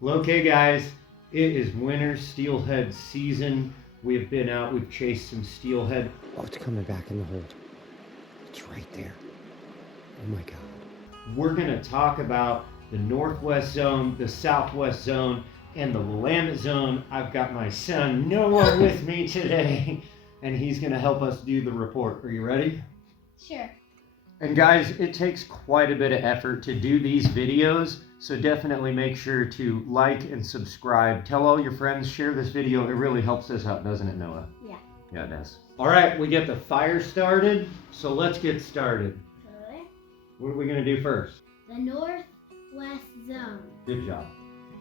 Well, okay, guys, it is winter steelhead season. We've been out, we've chased some steelhead. Oh, it's coming back in the hold. It's right there. Oh my God. We're gonna talk about the northwest zone, the southwest zone, and the Willamette zone. I've got my son Noah with me today, and he's gonna help us do the report. Are you ready? Sure. And guys, it takes quite a bit of effort to do these videos, so definitely make sure to like and subscribe. Tell all your friends, share this video. It really helps us out, doesn't it, Noah? Yeah. Yeah, it does. All right, we get the fire started, so let's get started. Okay. What are we gonna do first? The northwest zone. Good job.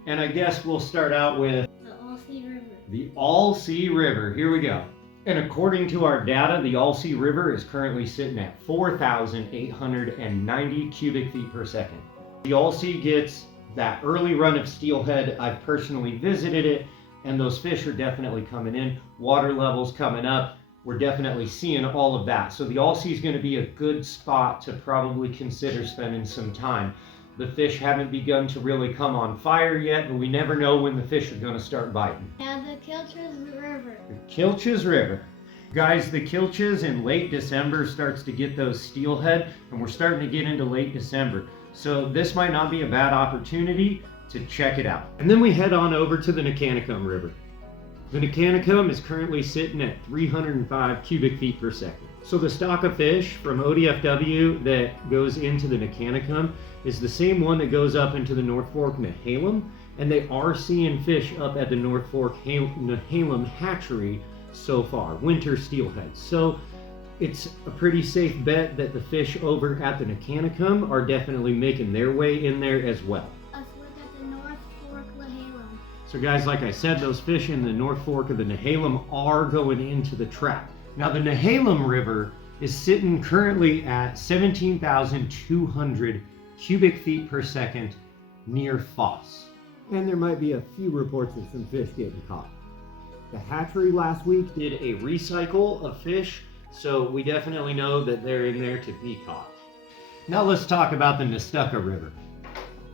And I guess we'll start out with The Alsea River. the Alsea River. Here we go. And according to our data, the Alsea River is currently sitting at 4,890 cubic feet per second. The Alsea gets that early run of steelhead. I've personally visited it, and those fish are definitely coming in. Water levels coming up. We're definitely seeing all of that. So the Alsea is going to be a good spot to probably consider spending some time. The fish haven't begun to really come on fire yet, but we never know when the fish are going to start biting. Now the Kilch's River. The Kilch's River. Guys, the Kilch's in late December starts to get those steelhead, and we're starting to get into late December. So this might not be a bad opportunity to check it out. And then we head on over to the Nicanicum River. The Nicanicum is currently sitting at 305 cubic feet per second. So the stock of fish from ODFW that goes into the Nicanicum is the same one that goes up into the North Fork Nehalem, and they are seeing fish up at the North Fork Nehalem hatchery so far, winter steelhead. So it's a pretty safe bet that the fish over at the Nicanicum are definitely making their way in there as well. Let's look at the North Fork Nehalem. So guys, like I said, those fish in the North Fork of the Nehalem are going into the trap. Now the Nehalem River is sitting currently at 17,200 cubic feet per second near Foss. And there might be a few reports of some fish getting caught. The hatchery last week did a recycle of fish, so we definitely know that they're in there to be caught. Now let's talk about the Nestucca River.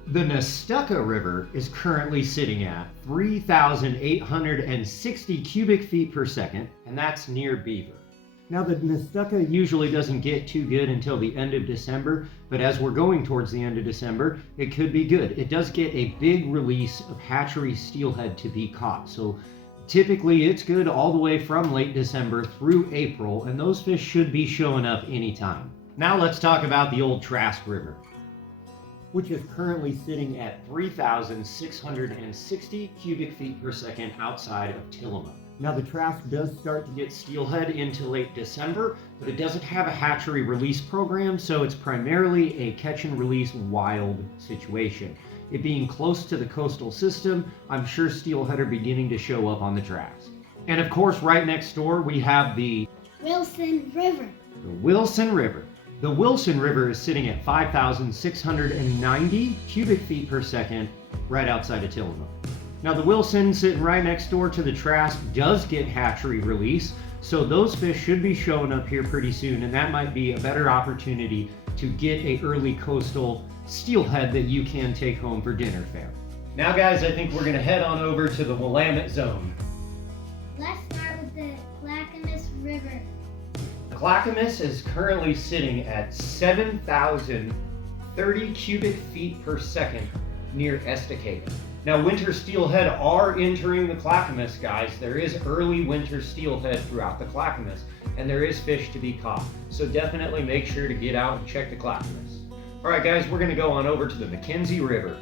The Nestucca River is currently sitting at 3,860 cubic feet per second, and that's near Beaver. Now the Nestucca usually doesn't get too good until the end of December, but as we're going towards the end of December, it could be good. It does get a big release of hatchery steelhead to be caught, so typically it's good all the way from late December through April, and those fish should be showing up anytime. Now let's talk about the Old Trask River, which is currently sitting at 3,660 cubic feet per second outside of Tillamook. Now the Trask does start to get steelhead into late December, but it doesn't have a hatchery release program, so it's primarily a catch and release wild situation. It being close to the coastal system, I'm sure steelhead are beginning to show up on the Trask. And of course, right next door, we have the Wilson River. Wilson River. The Wilson River is sitting at 5,690 cubic feet per second right outside of Tillamook. Now the Wilson, sitting right next door to the Trask, does get hatchery release, so those fish should be showing up here pretty soon, and that might be a better opportunity to get an early coastal steelhead that you can take home for dinner fare. Now guys, I think we're going to head on over to the Willamette zone. Let's start with the Clackamas River. The Clackamas is currently sitting at 7,030 cubic feet per second near Estacada. Now winter steelhead are entering the Clackamas, guys. There is early winter steelhead throughout the Clackamas, and there is fish to be caught. So definitely make sure to get out and check the Clackamas. All right guys, we're gonna go on over to the McKenzie River.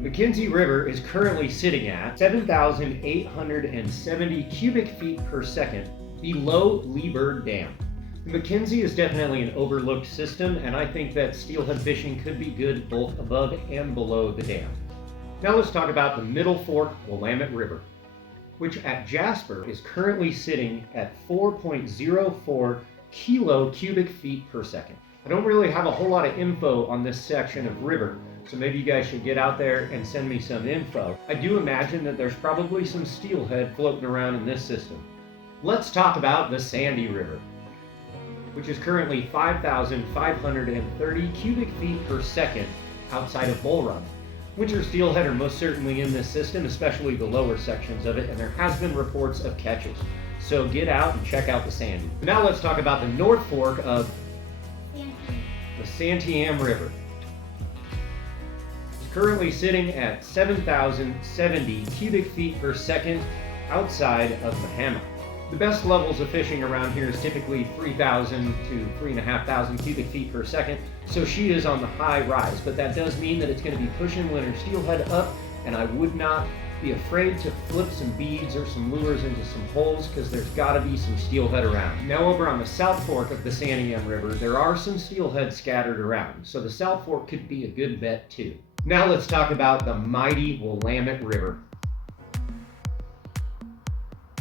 The McKenzie River is currently sitting at 7,870 cubic feet per second below Leebird Dam. The McKenzie is definitely an overlooked system, and I think that steelhead fishing could be good both above and below the dam. Now let's talk about the Middle Fork Willamette River, which at Jasper is currently sitting at 4.04 kilo cubic feet per second. I don't really have a whole lot of info on this section of river, so maybe you guys should get out there and send me some info. I do imagine that there's probably some steelhead floating around in this system. Let's talk about the Sandy River, which is currently 5,530 cubic feet per second outside of Bull Run. Winter steelhead are most certainly in this system, especially the lower sections of it, and there has been reports of catches. So get out and check out the Sandy. Now let's talk about the North Fork of the Santiam River. It's currently sitting at 7,070 cubic feet per second outside of Bahama. The best levels of fishing around here is typically 3,000 to 3,500 cubic feet per second, so she is on the high rise, but that does mean that it's going to be pushing winter steelhead up, and I would not be afraid to flip some beads or some lures into some holes because there's got to be some steelhead around. Now over on the South Fork of the Santiam River, there are some steelhead scattered around, so the South Fork could be a good bet too. Now let's talk about the mighty Willamette River.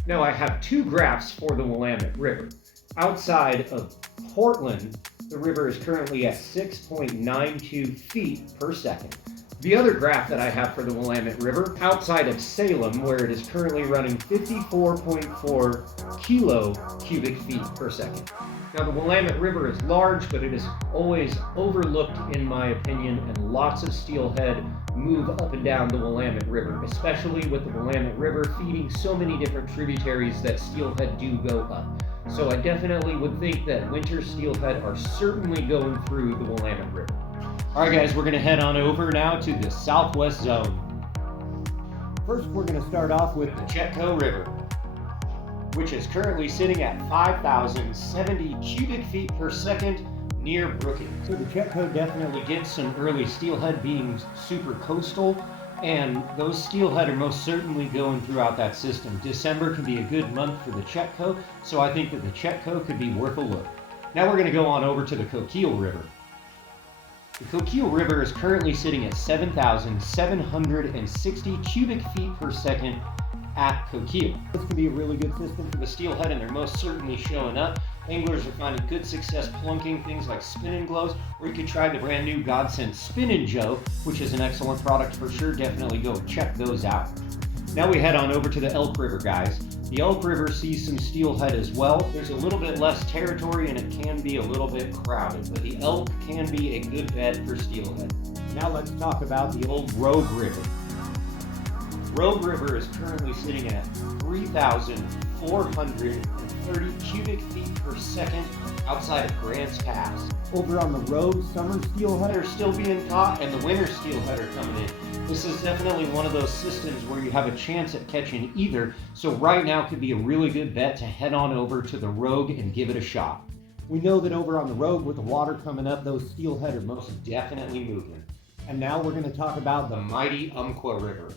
Now I have two graphs for the Willamette River. Outside of Portland, the river is currently at 6.92 feet per second. The other graph that I have for the Willamette River, outside of Salem, where it is currently running 54.4 kilo cubic feet per second. Now the Willamette River is large, but it is always overlooked in my opinion, and lots of steelhead move up and down the Willamette River, especially with the Willamette River feeding so many different tributaries that steelhead do go up. So I definitely would think that winter steelhead are certainly going through the Willamette River. All right guys, we're gonna head on over now to the Southwest Zone. First, we're gonna start off with the Chetco River, which is currently sitting at 5,070 cubic feet per second near Brookings. So the Chetco definitely gets some early steelhead, being super coastal, and those steelhead are most certainly going throughout that system. December can be a good month for the Chetco, so I think that the Chetco could be worth a look. Now we're gonna go on over to the Coquille River. The Coquille River is currently sitting at 7,760 cubic feet per second at Coquille. This could be a really good system for the steelhead, and they're most certainly showing up. Anglers are finding good success plunking things like spinning glows, or you could try the brand new Godsend Spinnin' Joe, which is an excellent product for sure. Definitely go check those out. Now we head on over to the Elk River, guys. The Elk River sees some steelhead as well. There's a little bit less territory and it can be a little bit crowded, but the elk can be a good bet for steelhead. Now let's talk about the old Rogue River. Rogue River is currently sitting at 3,430 cubic feet per second outside of Grants Pass. Over on the Rogue, summer steelhead are still being caught and the winter steelhead are coming in. This is definitely one of those systems where you have a chance at catching either, so right now could be a really good bet to head on over to the Rogue and give it a shot. We know that over on the Rogue with the water coming up, those steelhead are most definitely moving. And now we're going to talk about the mighty Umpqua River.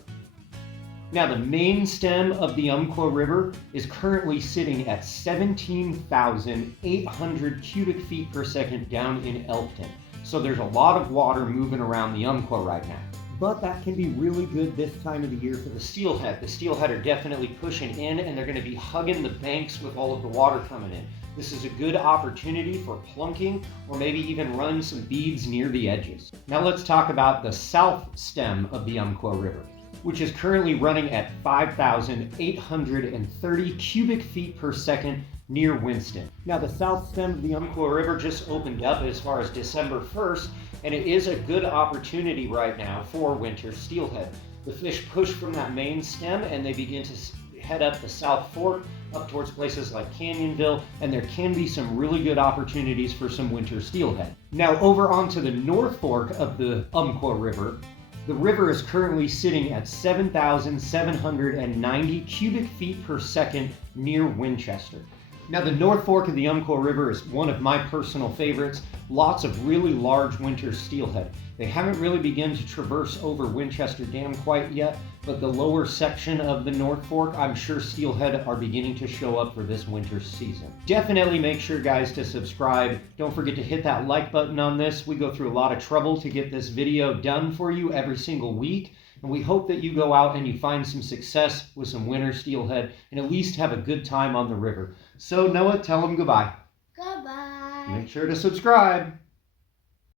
Now the main stem of the Umpqua River is currently sitting at 17,800 cubic feet per second down in Elkton. So there's a lot of water moving around the Umpqua right now. But that can be really good this time of the year for the steelhead. The steelhead are definitely pushing in and they're going to be hugging the banks with all of the water coming in. This is a good opportunity for plunking or maybe even run some beads near the edges. Now let's talk about the south stem of the Umpqua River, which is currently running at 5,830 cubic feet per second near Winston. Now the south stem of the Umpqua River just opened up as far as December 1st, and it is a good opportunity right now for winter steelhead. The fish push from that main stem and they begin to head up the South Fork, up towards places like Canyonville, and there can be some really good opportunities for some winter steelhead. Now over onto the North Fork of the Umpqua River, the river is currently sitting at 7,790 cubic feet per second near Winchester. Now the North Fork of the Umpqua River is one of my personal favorites. Lots of really large winter steelhead. They haven't really begun to traverse over Winchester Dam quite yet, but the lower section of the North Fork, I'm sure steelhead are beginning to show up for this winter season. Definitely make sure, guys, to subscribe. Don't forget to hit that like button on this. We go through a lot of trouble to get this video done for you every single week. And we hope that you go out and you find some success with some winter steelhead and at least have a good time on the river. So Noah, tell them goodbye. Goodbye. Make sure to subscribe.